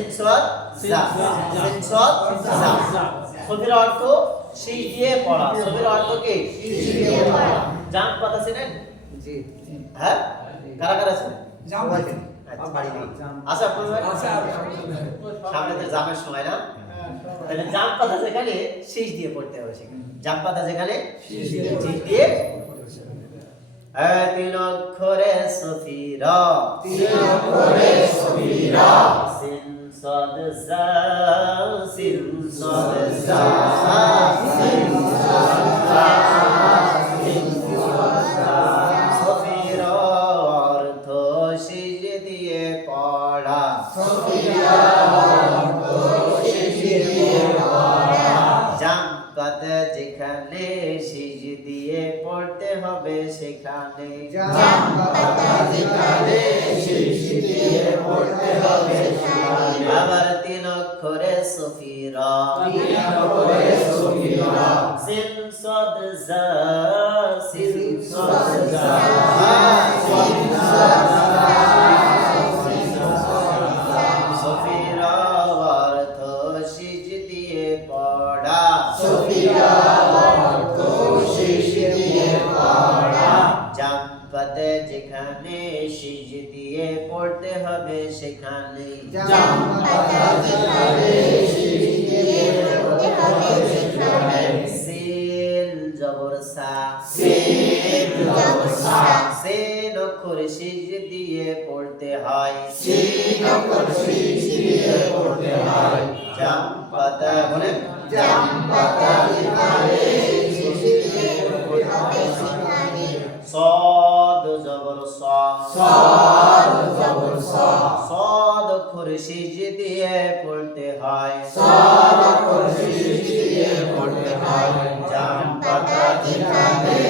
Scene সদ জা scene সদ জা সফির অর্থ শীষ দিয়ে পড়া। সফির অর্থ কি? জাম পাতা চেনেন? জি। হ্যাঁ? কারা কারা আচ্ছা। আচ্ছা আপনার সামনে তো জামের সময় না? তাহলে জাম পাতা যেখানে শীষ দিয়ে পড়তে হবে সেখানে। জাম পাতা যেখানে শীষ দিয়ে হ্যাঁ, তিন অক্ষরে সফিরা। তিন অক্ষরে সফিরা। সিন সদ জা সিন যেখানে শীষ দিয়ে পড়তে হবে সেখানে। জাম যেখানে শীষ দিয়ে পড়তে জবর সা সিন জবর সা। সিন অক্ষর শীষ দিয়ে পড়তে হয় সিন অক্ষর শীষ দিয়ে পড়তে হয়। জাম পাতা বলেন জাম পাতা যেখানে শীষ দিয়ে পড়তে হবে সদ জবর সা সদ জবর সা। সদ অক্ষর শীষ দিয়ে পড়তে হয় সদ অক্ষর শীষ পাতা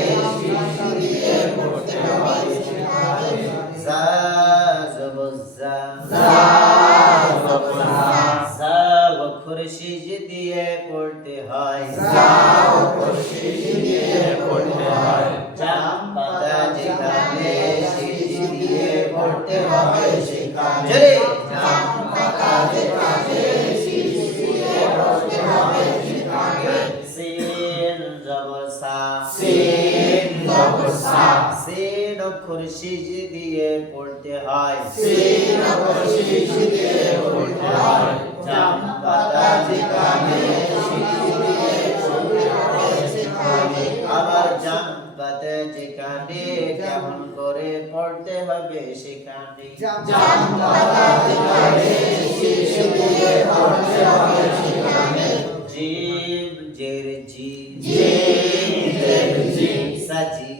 অক্ষর শীষ দিয়ে পড়তে হয় সিন অক্ষর শীষ দিয়ে পড়তে হয়। জাম পাতা যেখানে শীষ দিয়ে পড়তে সেখানে। আবার জাম পাতা যেখানে কেমন করে পড়তে হবে সেখানে জাম পাতা যেখানে শীষ দিয়ে পড়তে হবে সেখানে। জিম জের জি জিম জের জি। সাজি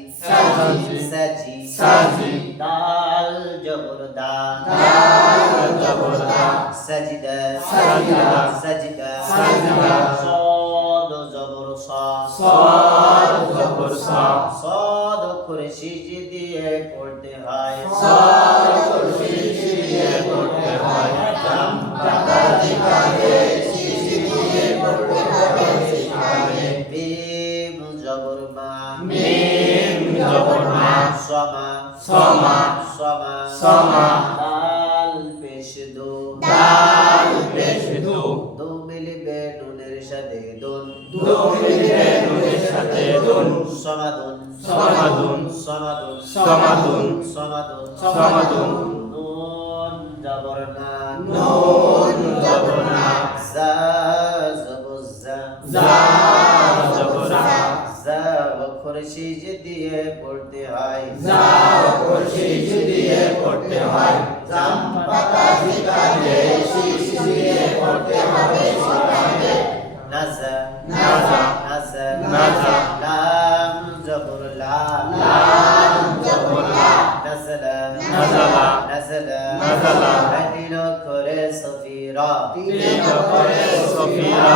সাজি। সাজি সাজি। দাল জবর দা দাল জবর দা। সাজিদা সাজিদা। সাজিদা সাজিদা। সদ জবর সা সদ জবর সা। সদ অক্ষরে শীষ দিয়ে পড়তে হয় সদ সমা সমা। সমা সমা। দাল পেশ দো দাল পেশ দো। দো মিলিবে নুনের সাথে দুন দো মিলিবে নুনের সাথে দুন। সমাদুন সমাদুন। সমাদুন সমাদুন। সমাদুন সমাদুন। নুন জবর না নুন জবর না। জা জবর জা জা জবর জা। জা অক্ষর শীষ দিয়ে পড়তে হয় যা অক্ষর শীষ দিয়ে। তিন অক্ষরে সফিরা অক্ষরে সফিরা।